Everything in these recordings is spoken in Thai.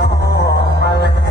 พ่อ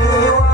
you.